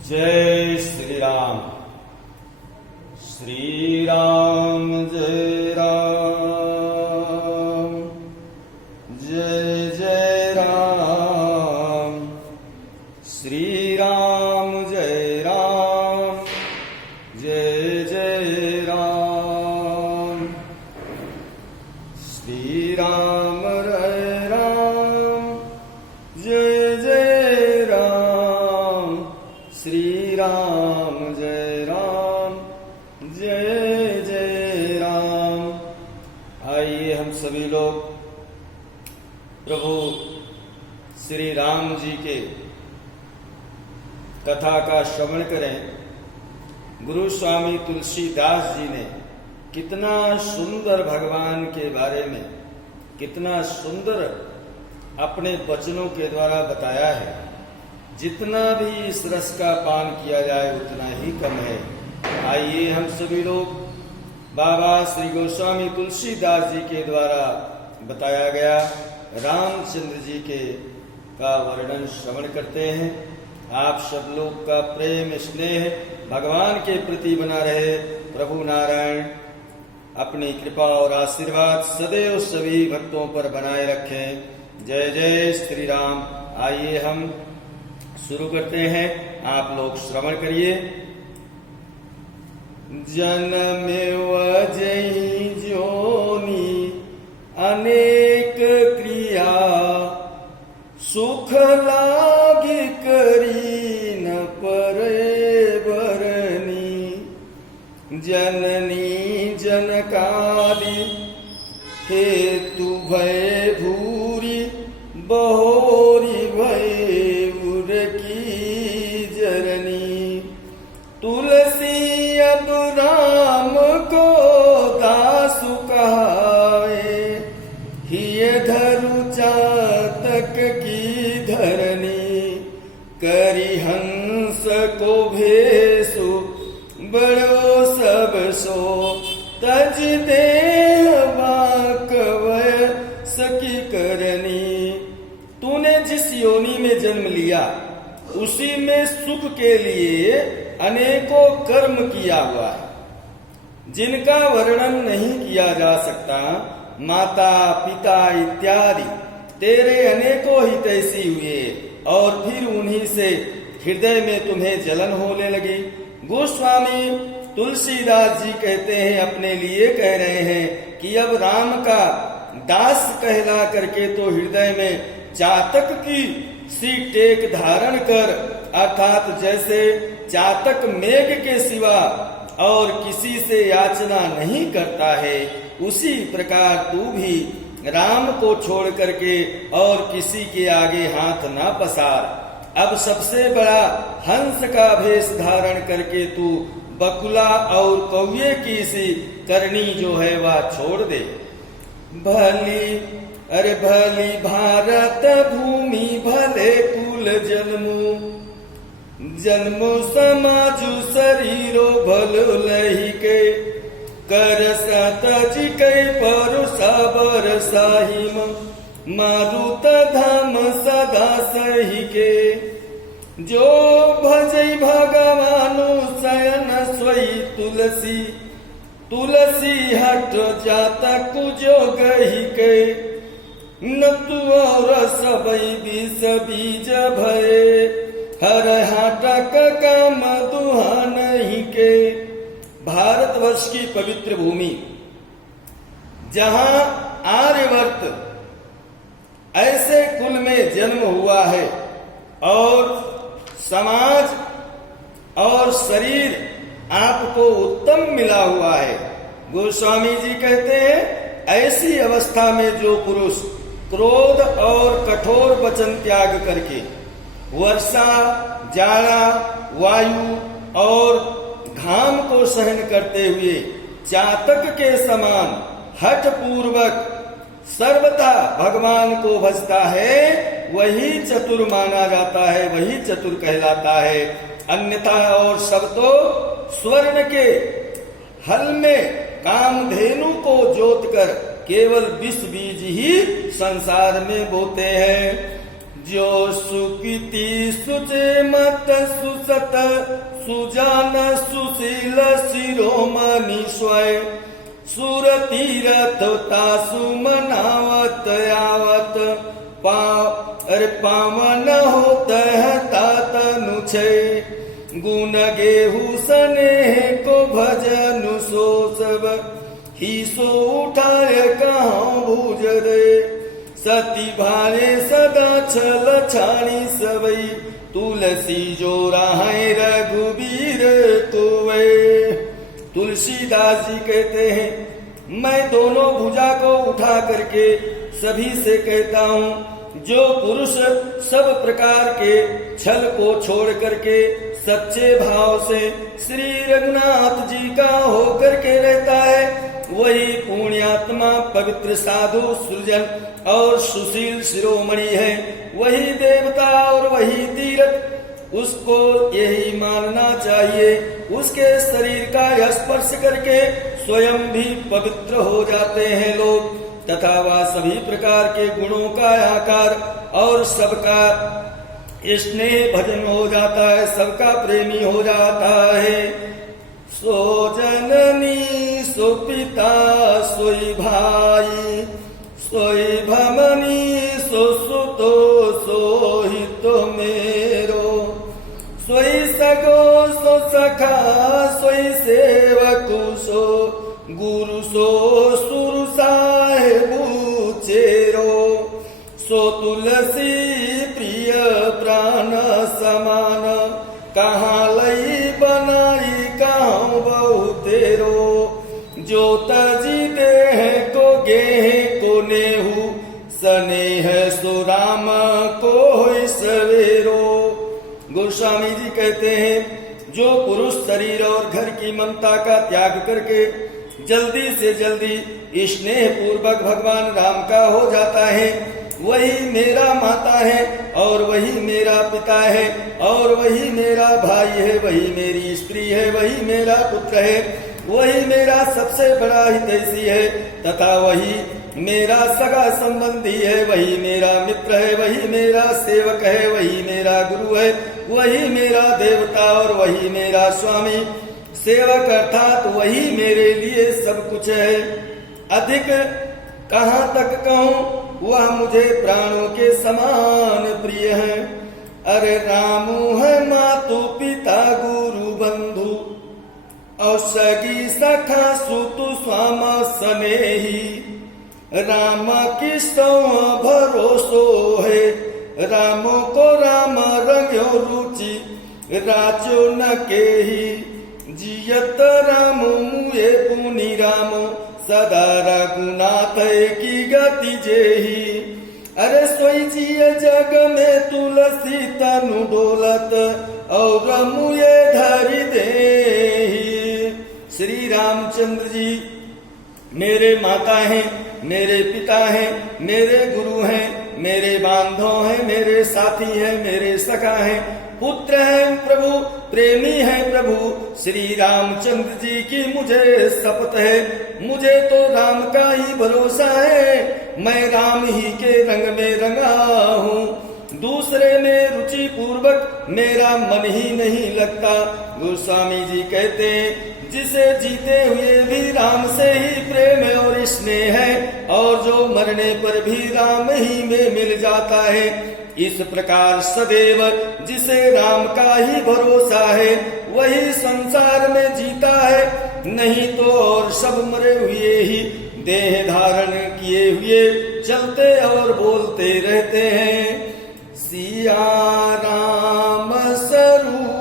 जय श्री राम। श्री राम जय राम, जय जय राम। श्री राम जय राम, जय जय राम। श्री राम जय राम, जय जय राम। श्री राम जय राम, जय जय राम। आइए हम सभी लोग प्रभु श्री राम जी के कथा का श्रवण करें। गुरु स्वामी तुलसीदास जी ने कितना सुंदर भगवान के बारे में, कितना सुंदर अपने वचनों के द्वारा बताया है। जितना भी इस रस का पान किया जाए उतना ही कम है। आइए हम सभी लोग बाबा श्री गोस्वामी तुलसीदास जी के द्वारा बताया गया रामचंद्र जी के का वर्णन श्रवण करते हैं। आप सब लोग का प्रेम स्नेह भगवान के प्रति बना रहे। प्रभु नारायण अपनी कृपा और आशीर्वाद सदैव सभी भक्तों पर बनाए रखें। जय जय श्री राम। आइए हम शुरू करते हैं, आप लोग श्रवण करिए। जन्मेव जहि जोनि अनेक क्रिया, सुख लागे करी न परे बरनी। जननी जनकादि हेतु भय भूरी, बहोरी भय उर की जरनी। तुलसी अब राम को दासु कहावे, हिय धरु चातक की धरनी। करी हंस को भेसु बड़ो सब सो, तज देह बाकवय सकी करनी। तूने जिस योनि में जन्म लिया उसी में सुख के लिए अनेकों कर्म किया हुआ है, जिनका वर्णन नहीं किया जा सकता। माता पिता इत्यादि तेरे अनेकों हितैषी हुए और फिर उन्हीं से हृदय में तुम्हें जलन होने लगी। गोस्वामी तुलसीदास जी कहते हैं, अपने लिए कह रहे हैं कि अब राम का दास कहला करके तो हृदय में चातक की सी टेक धारण कर, अर्थात जैसे चातक मेघ के सिवा और किसी से याचना नहीं करता है, उसी प्रकार तू भी राम को छोड़ करके और किसी के आगे हाथ ना पसार। अब सबसे बड़ा हंस का भेष धारण करके तू बकुला और कौवे की सी करनी जो है वह छोड़ दे। भली अरे भली भारत भूमि, भले कुल जन्मु। जन्मु समाजु शरीरो भलो लही के, कर सतज के परुषा बरसाहिम। मारुत धाम सदा सही के, जो भजई भगवानु शयन सोई तुलसी। तुलसी हट जातक जो गही के, न तू और सबई बीस बीज भये। हर हाटक काम दुहा नहीं के। भारतवर्ष की पवित्र भूमि, जहां आर्यवर्त ऐसे कुल में जन्म हुआ है और समाज और शरीर आपको उत्तम मिला हुआ है। गोस्वामी जी कहते हैं, ऐसी अवस्था में जो पुरुष क्रोध और कठोर वचन त्याग करके वर्षा, जाड़ा, वायु और घाम को सहन करते हुए चातक के समान हठ पूर्वक सर्वथा भगवान को भजता है, वही चतुर माना जाता है, वही चतुर कहलाता है। अन्यथा और सब तो स्वर्ण के हल में कामधेनु को जोत कर केवल विष बीज ही संसार में बोते हैं। जो सुकृति सुचे मत सुसत सुजान सुशील शिरोमणि स्वय सुरतीरथ तासु मनावत आवत पावन होत है तातनु छे गुण गेहू स्नेह को भजनु सो सब ही सो उठाए कहाँ भूज दे सती भारे सदा छल छाणी सबई तुलसी जो राहे रघुबीर तुवे। तुलसीदास जी कहते हैं, मैं दोनों भुजा को उठा करके सभी से कहता हूँ, जो पुरुष सब प्रकार के छल को छोड़ करके सच्चे भाव से श्री रघुनाथ जी का होकर के रहता है, वही पुण्यात्मा पवित्र साधु सृजन और सुशील शिरोमणि है, वही देवता और वही तीर्थ। उसको यही मानना चाहिए। उसके शरीर का स्पर्श करके स्वयं भी पवित्र हो जाते हैं लोग, तथा वह सभी प्रकार के गुणों का आकार और सबका स्नेह भजन हो जाता है, सबका प्रेमी हो जाता है। सो जननी सो पिता सोई भाई सोई भमनी सो सुतो सो हितो मेरो सोई सगो सो सखा सोई सेवकु सो गुरु सो सुरु साहेबु चेरो सो तुलसी प्रिय प्राण समान कहाँ लई बनाई कहाँ बहु तेरो जो तजी देह को गेह को नेहु स्नेह सो राम को सवेरो। गोस्वामी जी कहते हैं, जो पुरुष शरीर और घर की ममता का त्याग करके जल्दी से जल्दी स्नेह पूर्वक भगवान राम का हो जाता है, वही मेरा माता है और वही मेरा पिता है और वही मेरा भाई है, वही मेरी स्त्री है, वही मेरा पुत्र है, वही मेरा सबसे बड़ा हितैषी है तथा वही मेरा सगा संबंधी है, वही मेरा मित्र है, वही मेरा सेवक है, वही मेरा गुरु है, वही मेरा देवता और वही मेरा स्वामी। सेवक अर्थात वही मेरे लिए सब कुछ है। अधिक कहाँ तक कहूँ, वह मुझे प्राणों के समान प्रिय है। अरे रामू है मातु पिता गुरु बंधु और सगी सखा सुतु स्वाम स्नेही राम की सौ भरोसो है। राम को राम रंग्यो रुचि राजो न केही जियत राम मुए पुनि राम सदा रघुनाथ की गति जेही। अरे सोई जिय जग में तुलसी तनु डोलत और मुए धरि देही। श्री रामचंद्र जी मेरे माता हैं, मेरे पिता हैं, मेरे गुरु हैं, मेरे बांधव हैं, मेरे साथी हैं, मेरे सखा हैं, पुत्र हैं प्रभु, प्रेमी हैं प्रभु। श्री रामचंद्र जी की मुझे शपथ है, मुझे तो राम का ही भरोसा है, मैं राम ही के रंग में रंगा हूँ, दूसरे में रुचि पूर्वक मेरा मन ही नहीं लगता। गोस्वामी जी कहते हैं, जिसे जीते हुए भी राम से ही प्रेम और स्नेह है और जो मरने पर भी राम ही में मिल जाता है। इस प्रकार सदैव जिसे राम का ही भरोसा है वही संसार में जीता है, नहीं तो और सब मरे हुए ही देह धारण किए हुए चलते और बोलते रहते हैं। सिया राम स्वरूप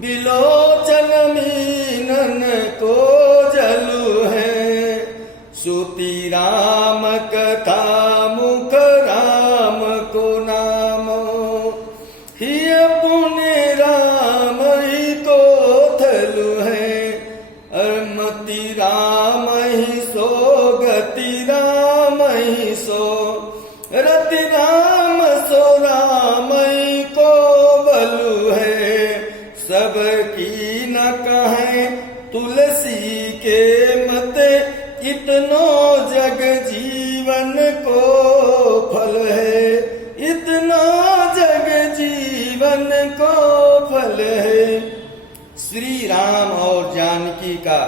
बिलोचन मीनन को जलु है। सुति राम कथा मुख राम को नाम हिय पुण्य राम ही को थलु है। मति राम ही सो गति राम ही सो इतनो जग जीवन को फल है, इतना जग जीवन को फल है। श्री राम और जानकी का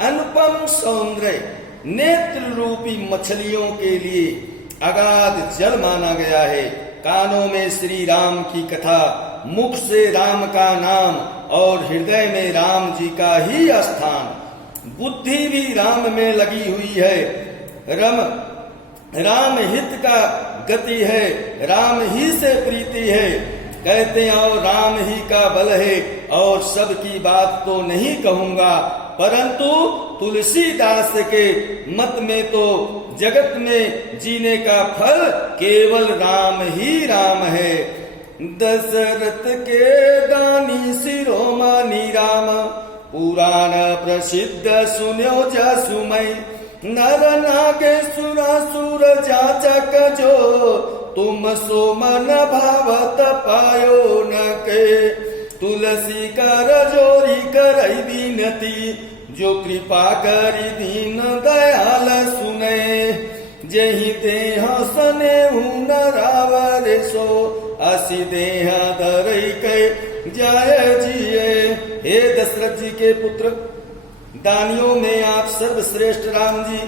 अनुपम सौंदर्य नेत्र रूपी मछलियों के लिए अगाध जल माना गया है। कानों में श्री राम की कथा, मुख से राम का नाम और हृदय में राम जी का ही स्थान। बुद्धि भी राम में लगी हुई है। राम हित का गति है, राम ही से प्रीति है। कहते हैं और राम ही का बल है। और सबकी बात तो नहीं कहूंगा, परंतु तुलसीदास के मत में तो जगत में जीने का फल केवल राम ही राम है। दशरथ के दानी शिरोमणि राम, पुराण प्रसिद्ध सुन्यो जसुमय। नर नागेश्वर सुर जाचक जो, तुम सो मन भावत पायो न के। तुलसी कर जोरी करई विनती, जो कृपा करी दीन दयाल सुने। जही देह सने नरावर सो, असी देह धरई के जाय जिए। हे दशरथ जी के पुत्र, दानियों में आप सर्वश्रेष्ठ राम जी,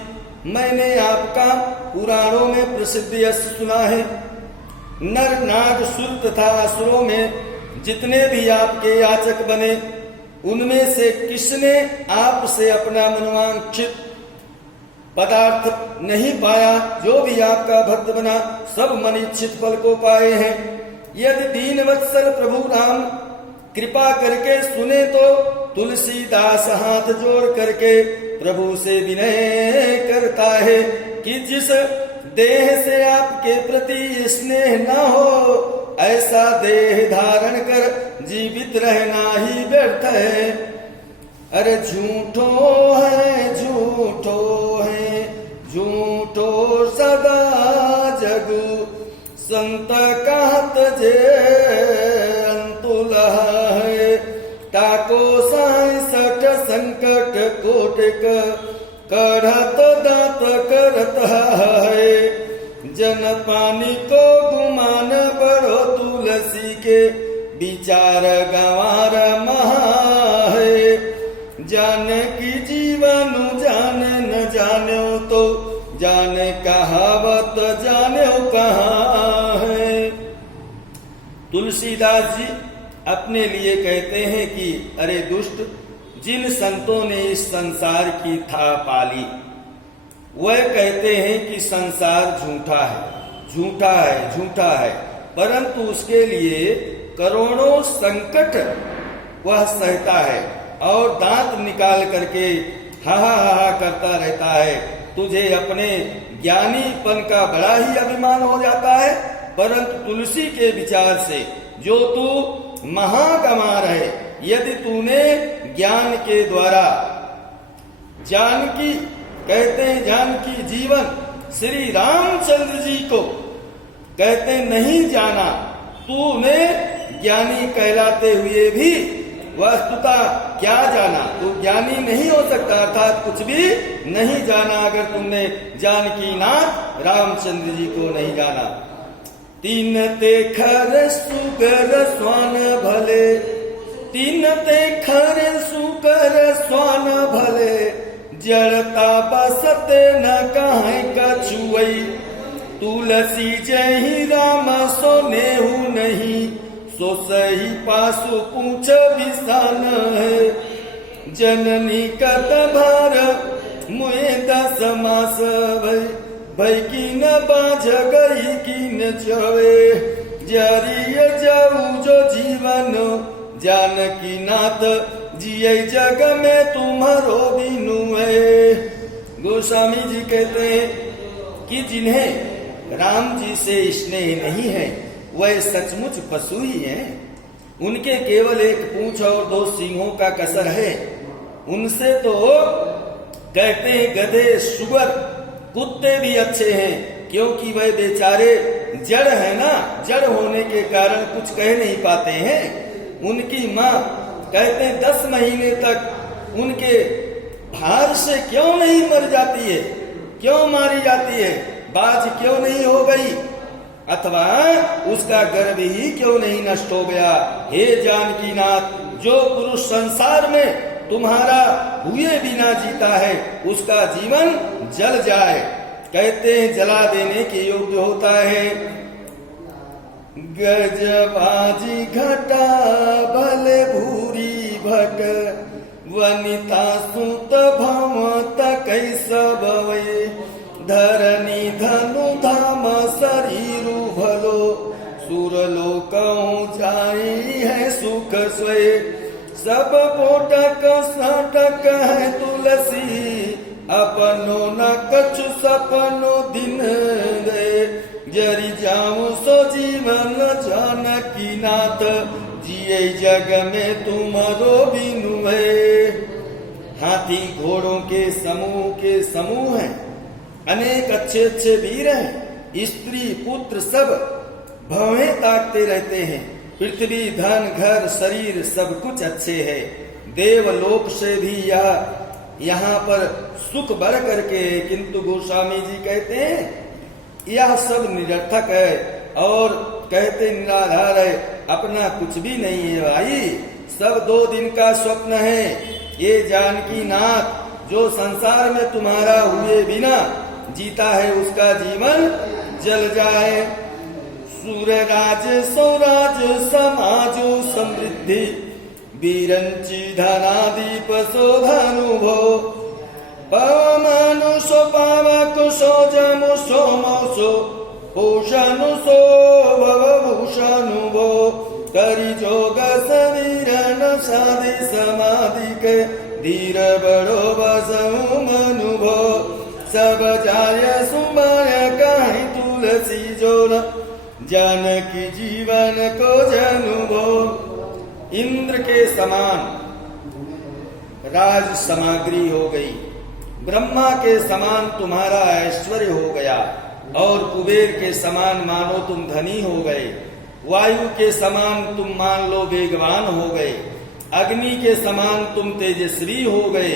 मैंने आपका पुराणों में प्रसिद्ध यश सुना है। नर नाग सुर तथा असुरों में जितने भी आपके याचक बने, उनमें से किसने आपसे अपना मनोवांछित पदार्थ नहीं पाया। जो भी आपका भक्त बना, सब मनीच्छित फल को पाए हैं। यदि दीन वत्सल प्रभु राम कृपा करके सुने, तो तुलसीदास हाथ जोड़ करके प्रभु से विनय करता है कि जिस देह से आपके प्रति स्नेह न हो, ऐसा देह धारण कर जीवित रहना ही व्यर्थ है। अरे झूठो है, झूठो है, झूठो सदा जगु। संत कहत जे अंतुलह है, ताको 67 संकट कोटिक। कढ़त दांत करत है, जन पानी को गुमान बड़ो। तुलसी के विचार गंवार महा है। जान की जीवन जाने न जाने, तो जाने कहावत जाने कहाँ है। तुलसीदास जी अपने लिए कहते हैं कि अरे दुष्ट, जिन संतों ने इस संसार की था पाली, वह कहते हैं कि संसार झूठा है, झूठा है, झूठा है, परंतु उसके लिए करोड़ों संकट वह सहता है और दांत निकाल करके हा हा हा करता रहता है। तुझे अपने ज्ञानीपन का बड़ा ही अभिमान हो जाता है, परंतु तुलसी के विचार से जो तू महागमार है, यदि तूने ज्ञान के द्वारा जानकी, कहते हैं जानकी जीवन श्री रामचंद्र जी को कहते नहीं जाना, तूने ज्ञानी कहलाते हुए भी वस्तुता क्या जाना, तू ज्ञानी नहीं हो सकता, अर्थात कुछ भी नहीं जाना अगर तुमने जानकी नाथ रामचंद्र जी को नहीं जाना। तीन ते खर सुगर स्वान भले, तीन ते खर सुगर स्वान भले। जड़ता बसते न कहीं कछुई, तुलसी जही राम सोनेहु नहीं। सो सही पासु पूछ विसान है, जननी कत भार मुए 10 मास भई। भई की न बाझ गई की न चवे, जरिय जाऊ जो जीवन जानकी नाथ। जिये जग में तुम्हारो बिनु है। गोस्वामी जी कहते हैं कि जिन्हें राम जी से स्नेह नहीं है, वह सचमुच पशु ही हैं। उनके केवल एक पूंछ और 2 सींगों का कसर है। उनसे तो कहते हैं गधे, सुअर, कुत्ते भी अच्छे हैं, क्योंकि वह बेचारे जड़ है ना, जड़ होने के कारण कुछ कह नहीं पाते हैं। उनकी माँ कहते हैं 10 महीने तक उनके हार से क्यों नहीं मर जाती है, क्यों मारी जाती है, बाज क्यों नहीं हो गई, अथवा उसका गर्भ ही क्यों नहीं नष्ट हो गया। हे जानकी नाथ, जो पुरुष संसार में तुम्हारा हुए बिना जीता है उसका जीवन जल जाए। कहते हैं जला देने के योग्य होता है। गजबाजी घटा भले भूरी भट वनिता सुत भवत कैसा भवे धरनी धनु धाम शरीरु भलो सुरलोक जाई है सुख स्वय सब पोटक साटक है तुलसी अपनो न कछु सपनो दिन दे जरी जाऊं सो जीवन जानकी नाथ जिये जग में तुम्हारो बिनु है। हाथी घोड़ों के समूह हैं, अनेक अच्छे अच्छे वीर हैं, स्त्री पुत्र सब भवें ताकते रहते हैं। पृथ्वी धन घर शरीर सब कुछ अच्छे है। देवलोक से भी यह यहाँ पर सुख बढ़ करके, किंतु गोस्वामी जी कहते हैं यह सब निरर्थक है और कहते निराधार है, अपना कुछ भी नहीं है भाई, सब 2 दिन का स्वप्न है। ये जानकी नाथ, जो संसार में तुम्हारा हुए बिना जीता है उसका जीवन जल जाए। सूरराज सौराज समाजो समृद्धि वीरंची धनादीप शोधानुभव पवमानुषो पावकुशो जमुषो मौसो भूषानुषो भवभूषानुभो करि जोग सवीरन साधि समाधि के धीर बड़ो बसु मनुभो सब जाय सुमाय कहीं तुलसी जोन जानकी जीवन को जनुभो। इंद्र के समान राज सामग्री हो गई, ब्रह्मा के समान तुम्हारा ऐश्वर्य हो गया और कुबेर के समान मानो तुम धनी हो गए, वायु के समान तुम मान लो वेगवान हो गए, अग्नि के समान तुम तेजस्वी हो गए,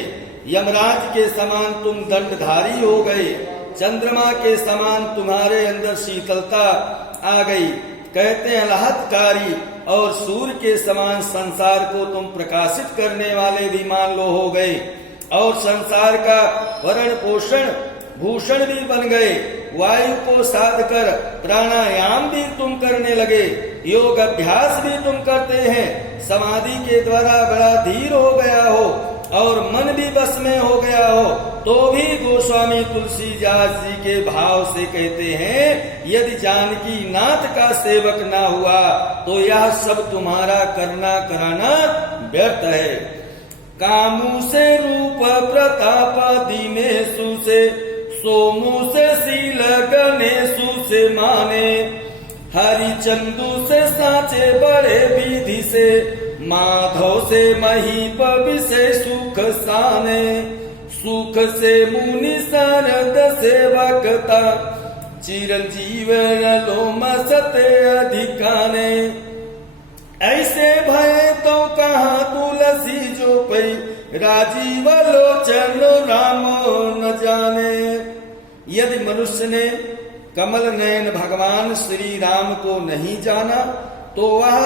यमराज के समान तुम दंडधारी हो गए, चंद्रमा के समान तुम्हारे अंदर शीतलता आ गई। कहते हैं लहतकारी और सूर्य के समान संसार को तुम प्रकाशित करने वाले भी मान लो हो गए और संसार का भरण पोषण भूषण भी बन गए। वायु को साध कर प्राणायाम भी तुम करने लगे, योग अभ्यास भी तुम करते हैं, समाधि के द्वारा बड़ा धीर हो गया हो और मन भी बस में हो गया हो, तो भी गोस्वामी तुलसीदास जी के भाव से कहते हैं यदि जानकी नाथ का सेवक ना हुआ तो यह सब तुम्हारा करना कराना व्यर्थ है। कामू से रूप प्रताप दीनेशु से सोमू से शील गणेशु से माने हरिचंदू से साचे बड़े विधि से माधव से महीप से सुख साने सुख से मुनि सरद सेवकता चिरंजीव लोम सते अधिकाने ऐसे भय तो कहा तुलसी जो पई राजीव लोचन राम न जाने। यदि मनुष्य ने कमल नयन भगवान श्री राम को नहीं जाना तो वह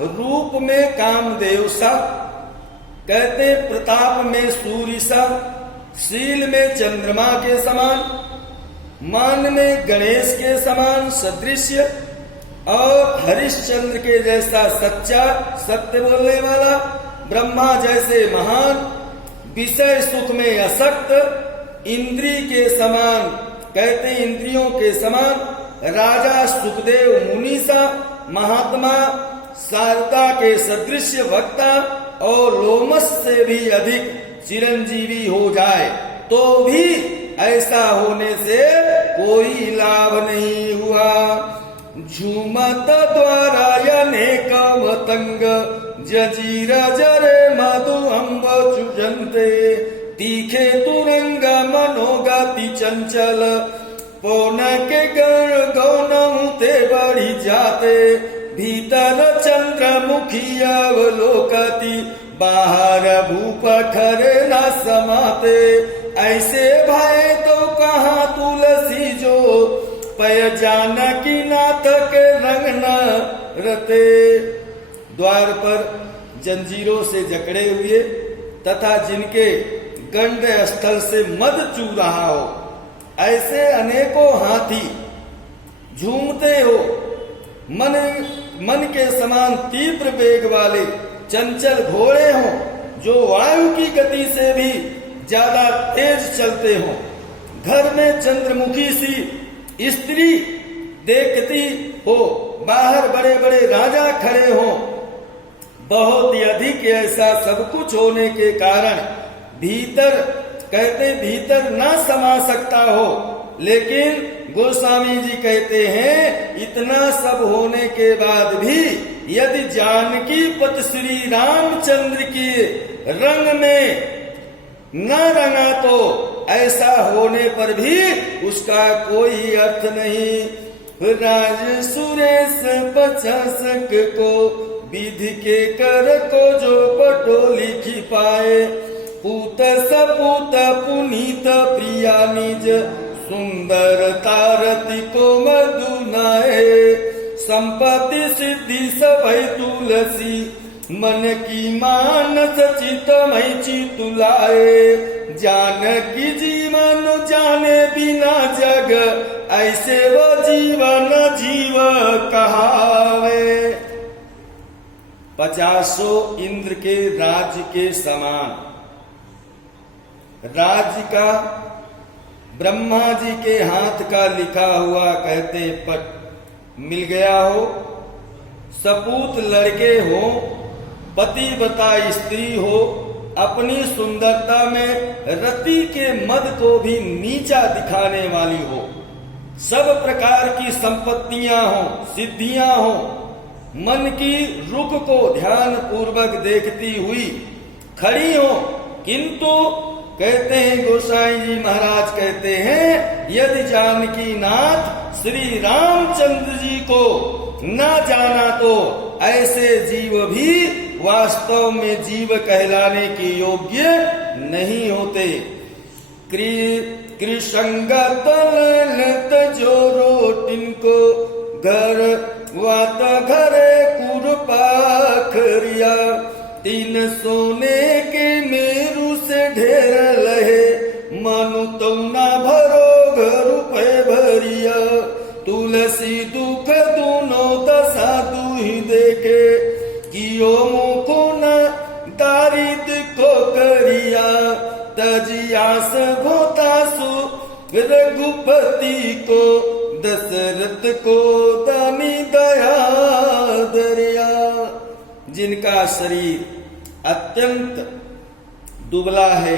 रूप में कामदेव सा, कहते प्रताप में सूर्य सा, शील में चंद्रमा के समान, मान में गणेश के समान सदृश्य और हरिश्चंद्र के जैसा सच्चा सत्य बोलने वाला, ब्रह्मा जैसे महान, विषय सुख में असक्त, इंद्री के समान, कहते इंद्रियों के समान, राजा सुखदेव मुनि सा, महात्मा शारदा के सदृश्य वक्ता और लोमस से भी अधिक चिरंजीवी हो जाए तो भी ऐसा होने से कोई लाभ नहीं हुआ। झूमत द्वारा अनेक मतंग जजीर जरे मधु अम्ब चुजंते तीखे तुरंग मनोगति चंचल पौन के गण गौनते बढ़ी जाते भीतर चंद्रमुखी अवलोकति बाहर भूप खरे न समाते, ऐसे भय तो कहाँ तुलसी जो, पय जानकी नाथ के रंग न रते। द्वार पर जंजीरों से जकड़े हुए तथा जिनके गंड स्थल से मद चू रहा हो, ऐसे अनेकों हाथी झूमते हो, मन के समान तीव्र वेग वाले चंचल घोड़े हो, जो वायु की गति से भी ज्यादा तेज चलते हो। घर में चंद्रमुखी सी स्त्री देखती हो, बाहर बड़े बड़े राजा खड़े हो। बहुत ही अधिक ऐसा सब कुछ होने के कारण भीतर ना समा सकता हो, लेकिन गोस्वामी जी कहते हैं इतना सब होने के बाद भी यदि जानकी पत श्री रामचंद्र के रंग में न रंगा तो ऐसा होने पर भी उसका कोई अर्थ नहीं। राज सुरेश 50 को विधि के कर को जो पटो लिखी पाए, पूत सपूत पुनीत प्रिया निज सुंदर तारती को मधुनाए। संपत्ति सिद्धि सभै तुलसी, मन की मानस चितमय चितुलाए। जानकी जीवन जाने बिना जग, ऐसे वो जीवन जीव कहावे। 50 इंद्र के राज्य के समान राज्य का ब्रह्मा जी के हाथ का लिखा हुआ कहते पट मिल गया हो, सपूत लड़के हो, पतिव्रता स्त्री हो, अपनी सुंदरता में रति के मद को भी नीचा दिखाने वाली हो, सब प्रकार की संपत्तियां हो, सिद्धियां हो, मन की रुख को ध्यान पूर्वक देखती हुई खड़ी हो, किंतु कहते हैं गोसाई जी महाराज कहते हैं यदि जानकी नाथ श्री रामचंद्र जी को न जाना तो ऐसे जीव भी वास्तव में जीव कहलाने के योग्य नहीं होते। कृसंगत जो रोटिन को घर वात घरे कुरपाखरिया, 3 सोने के मेरू से ढेर लहे, मानु तो ना भरो घर पे भरिया। तुलसी दुख दोनों दशा दुहि देखे, कियो मुखो न दारिद को करिया। तजियास भोतासु रघुपति को, दशरथ को दानी दया दरिया। जिनका शरीर अत्यंत दुबला है,